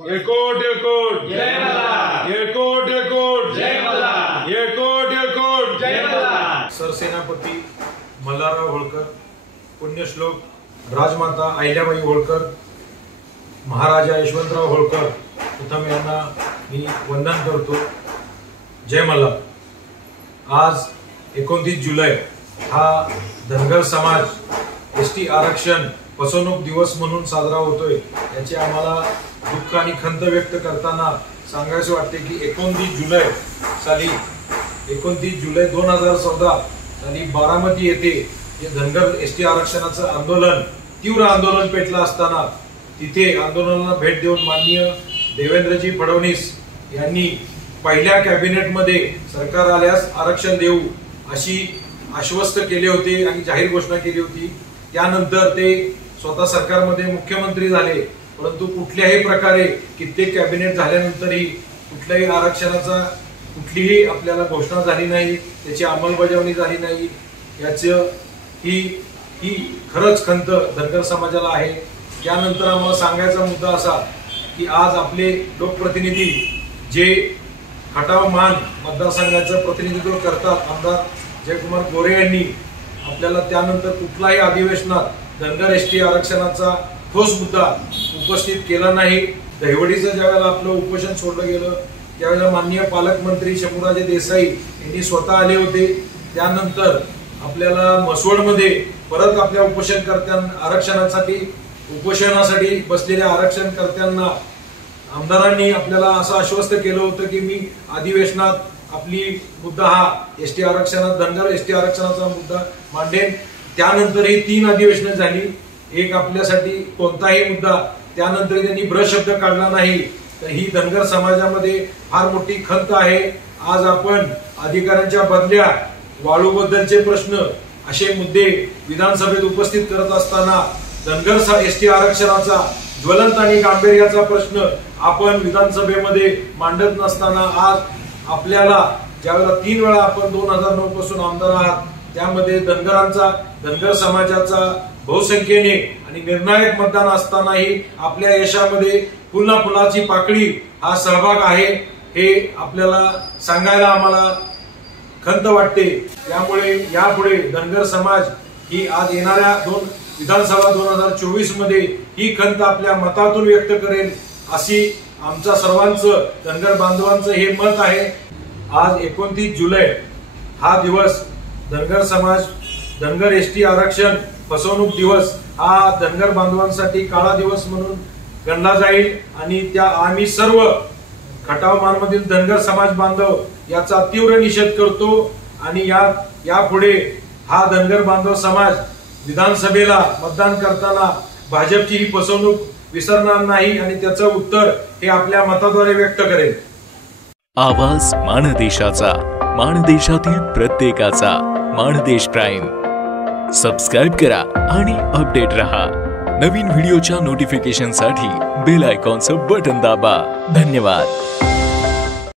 एकोट एकोट जय मल्हार। एकोट एकोट जय मल्हार। एकोट एकोट जय मल्हार। सरसेनापती मल्हारराव होळकर, पुण्यश्लोक राजमाता अहिल्याबाई होळकर, महाराजा यशवंतराव होळकर प्रथम यांना मी वंदन करतो। जय मल्हार। आज 29 जुलै हा धनगर समाज एसटी आरक्षण फसवणूक दिवस म्हणून साजरा होतोय। याची आम्हाला दुःख आणि खंत व्यक्त करताना सांगायचे वाटते की 29 जुलै 2014 साली बारामती येथे जे धनगर एसटी आरक्षणाचं आंदोलन तीव्र आंदोलन पेटलं असताना तिथे आंदोलनाला भेट देऊन माननीय देवेंद्रजी फडणवीस यांनी पहिल्या कॅबिनेटमध्ये सरकार आल्यास आरक्षण देऊ अशी आश्वस्त केले होते आणि जाहीर घोषणा केली होती। त्यानंतर ते स्वतः सरकारमध्ये मुख्यमंत्री झाले, परंतु कुठल्याही प्रकारे कित्येक कॅबिनेट झाल्यानंतरही कुठल्याही आरक्षणाचा कुठलीही आपल्याला घोषणा झाली नाही, त्याची अंमलबजावणी झाली नाही। याचं ही खरंच खंत धनगर समाजाला आहे। त्यानंतर आम्हाला सांगायचा मुद्दा असा की आज आपले लोकप्रतिनिधी जे खटाव मान मतदारसंघाचं प्रतिनिधित्व करतात, आमदार जयकुमार गोरे यांनी आपल्याला त्यानंतर कुठल्याही अधिवेशनात धनगर एसटी आरक्षणाचा ठोस मुद्दा उपस्थित केला नाही। दहिवडीचं ज्यावेळेला आपलं उपोषण सोडलं गेलं त्यावेळेला माननीय पालकमंत्री शंभूराजे देसाई यांनी स्वतः आले होते। त्यानंतर आपल्याला मसवडमध्ये परत आपल्या उपोषणासाठी बसलेल्या आरक्षणकर्त्यांना आमदारांनी आपल्याला असं आश्वस्त केलं होतं की मी अधिवेशनात आपली मुद्दा हा एसटी आरक्षणात धनगर एसटी आरक्षणाचा मुद्दा मांडेन। त्यानंतर ही 3 अधिवेशनं झाली, एक आपल्यासाठी कोणताही मुद्दा त्यानंतर त्यांनी ब्रशब्द काढला नाही। तर ही धनगर समाजामध्ये फार मोठी खंत आहे। आज आपण अधिकाऱ्यांच्या बदल्या, वाळूबद्दलचे प्रश्न असे मुद्दे विधानसभेत उपस्थित करत असताना धनगर एसटी आरक्षणाचा ज्वलंत आणि गांभीर्याचा प्रश्न आपण विधानसभेमध्ये मांडत नसताना आज आपल्याला ज्यावेळेला 3 वेळा आपण 2009 पासून आमदार आहात, त्यामध्ये धनगर समाजाचा बहुसंख्येने आणि निर्णायक मतदान असतानाही आपल्या यशामध्ये फुलाची पाकळी हा सहभाग आहे, हे आपल्याला सांगायला आम्हाला खंत वाटते। त्यामुळे यापुढे धनगर समाज ही आज येणाऱ्या विधानसभा 2024 मध्ये ही खंत आपल्या मतातून व्यक्त करेल अशी आमच्या सर्वांचं धनगर बांधवांचं हे मत आहे। आज 29 जुलै हा दिवस धनगर समाज धनगर एसटी आरक्षण फसवणूक दिवस हा धनगर बांधवांसाठी काळा दिवस म्हणून गणला जाईल आणि आम्ही सर्व खटाव मानमधील धनगर समाज बांधव याचा तीव्र निषेध करतो आणि यापुढे हा धनगर बांधव समाज विधानसभेला मतदान करताना भाजपची ही फसवणूक विसरणार नाही आणि त्याचं उत्तर हे आपल्या मताद्वारे व्यक्त करेल। आवाज माणदेशाचा, माणदेशातील प्रत्येकाचा, माणदेश प्राईम। सबस्क्राइब करा आणि अपडेट रहा। नवीन व्हिडिओच्या नोटिफिकेशनसाठी बेल आयकॉनचं बटन दाबा। धन्यवाद।